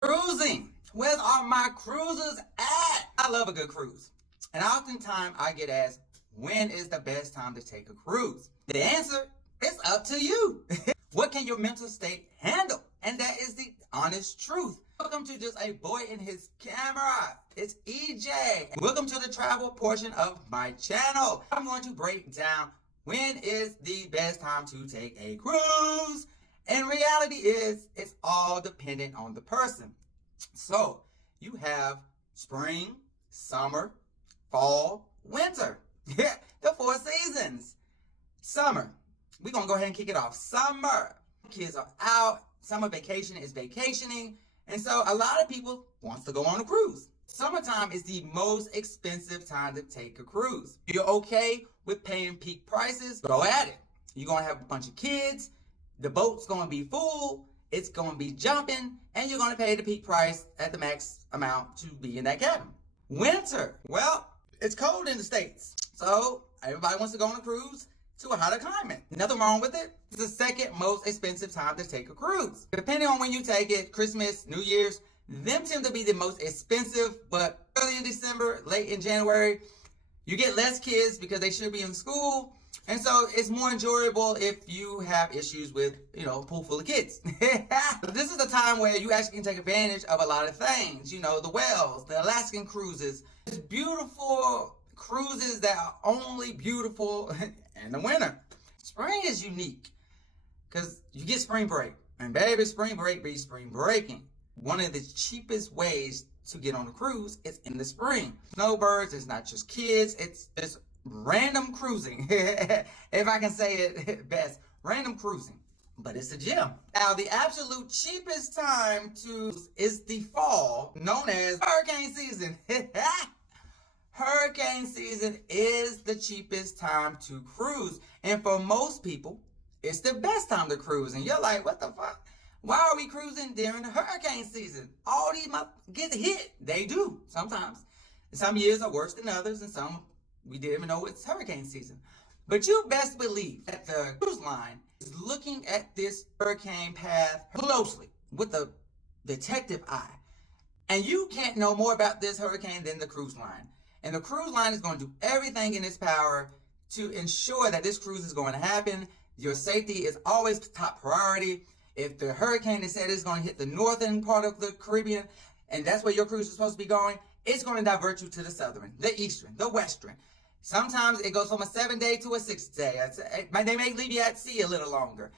Cruising. Where are my cruisers at? I love a good cruise. And oftentimes I get asked, when is the best time to take a cruise? The answer is up to you. What can your mental state handle? And that is the honest truth. Welcome to Just a Boy and His Camera. It's EJ. Welcome to the travel portion of my channel. I'm going to break down when is the best time to take a cruise. And reality is, it's all dependent on the person. So, you have spring, summer, fall, winter. The 4 seasons. Summer. We're going to go ahead and kick it off. Summer. Kids are out. Summer vacation is vacationing. And so a lot of people wants to go on a cruise. Summertime is the most expensive time to take a cruise. If you're okay with paying peak prices, go at it. You're going to have a bunch of kids. The boat's going to be full. It's going to be jumping. And you're going to pay the peak price at the max amount to be in that cabin. Winter. Well, it's cold in the States. So everybody wants to go on a cruise to a hotter climate. Nothing wrong with it. It's the second most expensive time to take a cruise. Depending on when you take it, Christmas, New Year's, them tend to be the most expensive, but early in December, late in January, you get less kids because they should be in school. And so it's more enjoyable if you have issues with, a pool full of kids. This is the time where you actually can take advantage of a lot of things. The whales, the Alaskan cruises, beautiful cruises that are only beautiful in the winter. Spring is unique because you get spring break. And baby, spring break be spring breaking. One of the cheapest ways to get on a cruise is in the spring. Snowbirds, it's not just kids, it's random cruising. If I can say it best, random cruising. But it's a gem. Now, the absolute cheapest time is the fall, known as hurricane season. Hurricane season is the cheapest time to cruise. And for most people, it's the best time to cruise. And you're like, what the fuck? Why are we cruising during the hurricane season? All these get hit. They do, sometimes. Some years are worse than others, and some we didn't even know it's hurricane season. But you best believe that the cruise line is looking at this hurricane path closely with a detective eye. And you can't know more about this hurricane than the cruise line. And the cruise line is going to do everything in its power to ensure that this cruise is going to happen. Your safety is always top priority. If the hurricane is said is going to hit the northern part of the Caribbean, and that's where your cruise is supposed to be going, it's going to divert you to the southern, the eastern, the western. Sometimes it goes from a 7-day to a 6-day. They may leave you at sea a little longer.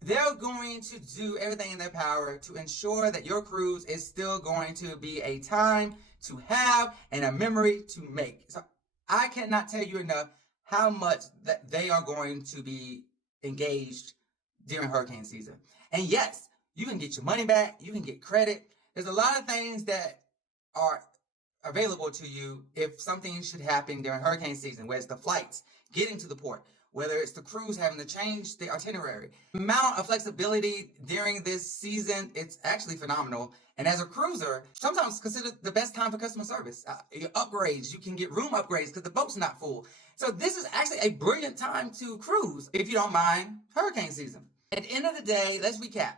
They're going to do everything in their power to ensure that your cruise is still going to be a time to have and a memory to make. So I cannot tell you enough how much that they are going to be engaged during hurricane season. And yes, you can get your money back. You can get credit. There's a lot of things that are available to you if something should happen during hurricane season, whether it's the flights, getting to the port, whether it's the cruise having to change the itinerary. The amount of flexibility during this season, it's actually phenomenal. And as a cruiser, sometimes considered the best time for customer service. Your upgrades, you can get room upgrades because the boat's not full. So this is actually a brilliant time to cruise if you don't mind hurricane season. At the end of the day, let's recap.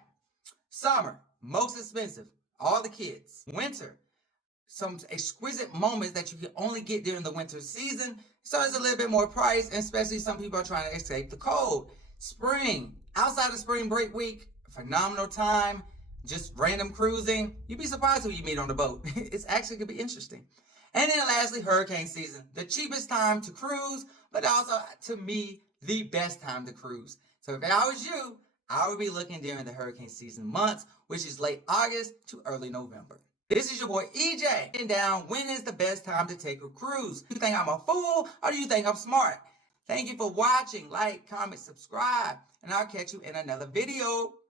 Summer, most expensive, all the kids. Winter, some exquisite moments that you can only get during the winter season. So it's a little bit more price, and especially some people are trying to escape the cold. Spring, outside of spring break week, phenomenal time, just random cruising. You'd be surprised who you meet on the boat. It's actually could be interesting. And then lastly, hurricane season, the cheapest time to cruise, but also to me, the best time to cruise. So if I was you, I would be looking during the hurricane season months, which is late August to early November. This is your boy EJ. And down, when is the best time to take a cruise? Do you think I'm a fool or do you think I'm smart? Thank you for watching. Like, comment, subscribe, and I'll catch you in another video.